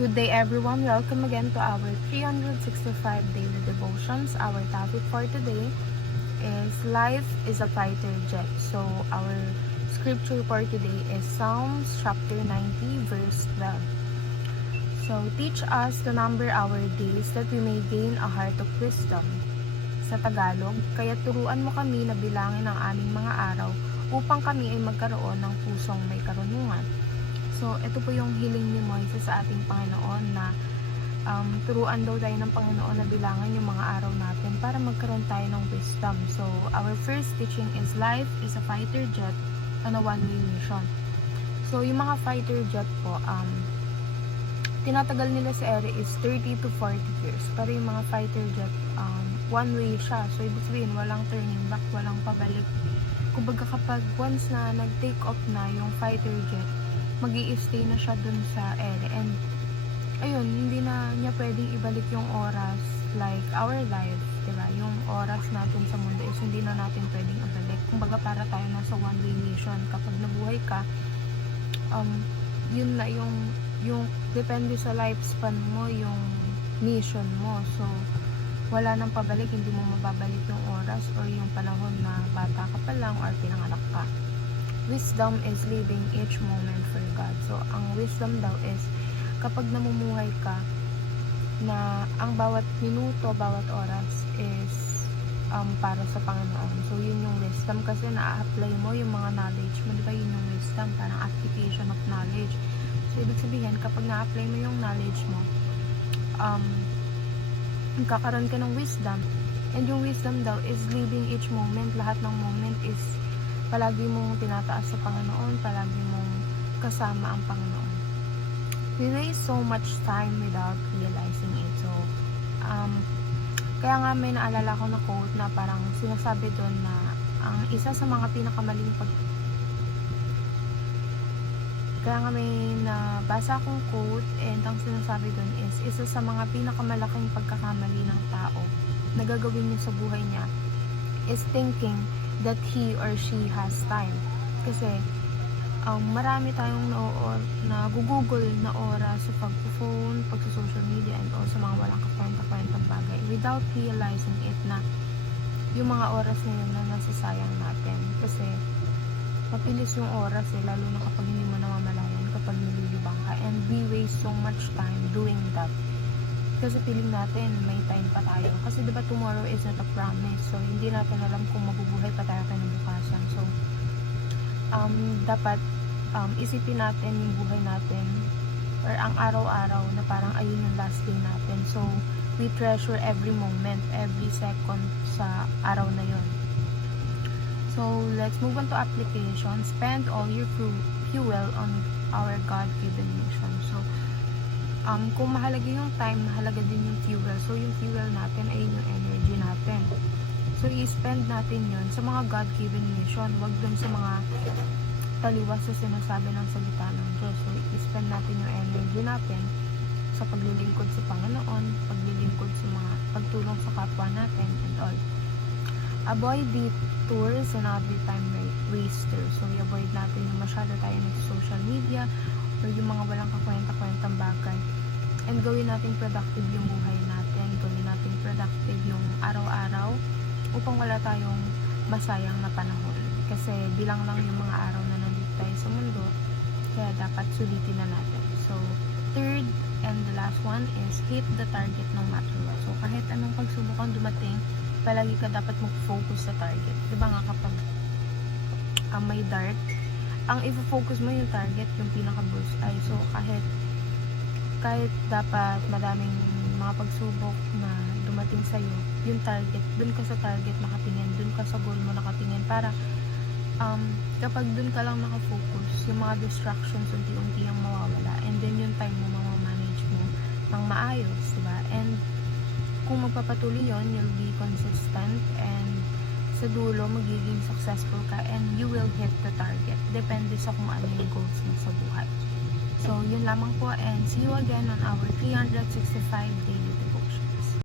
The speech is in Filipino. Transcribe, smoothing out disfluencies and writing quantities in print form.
Good day everyone, welcome again to our 365 daily devotions. Our topic for today is life is a fighter jet. So our scripture for today is Psalms chapter 90 verse 12. So teach us to number our days that we may gain a heart of wisdom. Sa Tagalog, kaya turuan mo kami na bilangin ang aming mga araw upang kami ay magkaroon ng pusong may karunungan. So, ito po yung hiling ni Moises sa ating Panginoon na turuan daw tayo ng Panginoon na bilangan yung mga araw natin para magkaroon tayo ng wisdom. So, our first teaching is life is a fighter jet on a one-way mission. So, yung mga fighter jet po, tinatagal nila sa ere is 30 to 40 years. Pero yung mga fighter jet, one-way siya. So, ibig sabihin, walang turning back, walang pabalik. Kumbaga kapag once na nag-take off na yung fighter jet, mag-i-stay na siya dun sa ere and ayun, hindi na niya pwedeng ibalik yung oras like our life, diba? Yung oras natin sa mundo is hindi na natin pwedeng ibalik. Kumbaga para tayo nasa one-way mission. Kapag nabuhay ka, yun na yung depende sa lifespan mo, yung mission mo. So, wala nang pabalik, hindi mo mababalik yung oras or yung panahon na bata ka pa lang or pinanganak ka. Wisdom is living each moment for God. So, ang wisdom daw is kapag namumuhay ka na ang bawat minuto, bawat oras is para sa Panginoon. So, yun yung wisdom kasi na-apply mo yung mga knowledge mo. Diba yun yung wisdom? Parang application of knowledge. So, ibig sabihin, kapag na-apply mo yung knowledge mo, kakaroon ka ng wisdom. And yung wisdom daw is living each moment. Lahat ng moment is palagi mong tinataas sa Panginoon, palagi mong kasama ang Panginoon. We waste so much time without realizing it. So, kaya nga may naalala ko na quote na parang sinasabi doon na ang isa sa mga pinakamaling kaya nga may nabasa akong quote and ang sinasabi doon is isa sa mga pinakamalaking pagkakamali ng tao na gagawin niya sa buhay niya is thinking that he or she has time. Kasi marami tayong nagugugol na oras sa pag-phone, pag-social media, and also mga walang kakwenta-kwentang bagay without realizing it na yung mga oras na yun na nasasayang natin. Kasi mapilis yung oras lalo na kapag hindi mo namamalayan, kapag nililibang ka, and we waste so much time doing that. Kasi feeling natin may time pa tayo. Kasi diba tomorrow is not a promise. So, hindi natin alam kung mabubuhay pa tayo kinabukasan. So, dapat isipin natin yung buhay natin or ang araw-araw na parang ayun yung last day natin. So, we treasure every moment, every second sa araw na yun. So, let's move on to application. Spend all your fuel on our God-given mission. So, kung mahalaga yung time, mahalaga din yung fuel. So, yung fuel natin ay yung energy natin. So, i-spend natin yun sa mga God-given mission. Huwag dun sa mga taliwas sa sinasabi ng salita ng Diyos. So, i-spend natin yung energy natin sa paglilingkod sa Panginoon, paglilingkod sa mga pagtulong sa kapwa natin, and all. Avoid detours and other time wasters. So, i-avoid natin yung masyado tayo nag-social media or yung mga walang kakwenta-kwentang bagay. And gawin natin productive yung buhay natin. Gawin natin productive yung araw-araw upang wala tayong masayang na panahon. Kasi bilang lang yung mga araw na nandito tayo sa mundo, kaya dapat sulitin na natin. So, third and the last one is hit the target no matter what. So, kahit anong pagsubok ang dumating, palagi ka dapat mag-focus sa target. Diba nga kapag may dart, ang i-focus mo yung target, yung pinaka-bullseye. So, kahit dapat madaming mga pagsubok na dumating sa'yo, yung target, dun ka sa target nakatingin, dun ka sa goal mo nakatingin, para kapag dun ka lang nakafocus, yung mga distractions unti-unti ang mawawala, and then yung time mo mamamanage mo ng maayos, diba? And kung magpapatuloy yun, you'll be consistent, and sa dulo, magiging successful ka, and you will hit the target. Depende sa kung ano yung goals mo sa buhay. So, yun lamang po, and see you again on our 365 daily devotion.